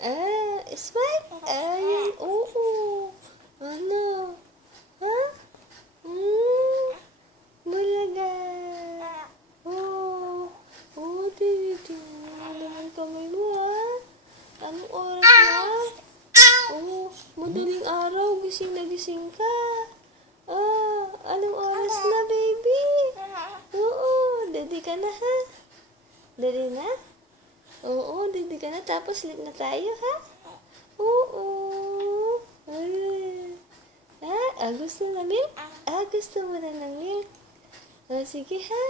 Smile? Ay, oo. Ano? Ha? Hmm? Bulaga. Oo. Oo, mo naman kamay mo, ha? Anong oras na? Oo, madaling araw. Gising na gising ka. Ah, anong oras na, baby? Oo, daddy ka na, ha? Daddy na? Oo, daddy ka na. Tapos sleep na tayo, ha? Oo. Ay. Ah, ah, gusto na milk? Ah, gusto mo na ng milk? Ah, sige, ha?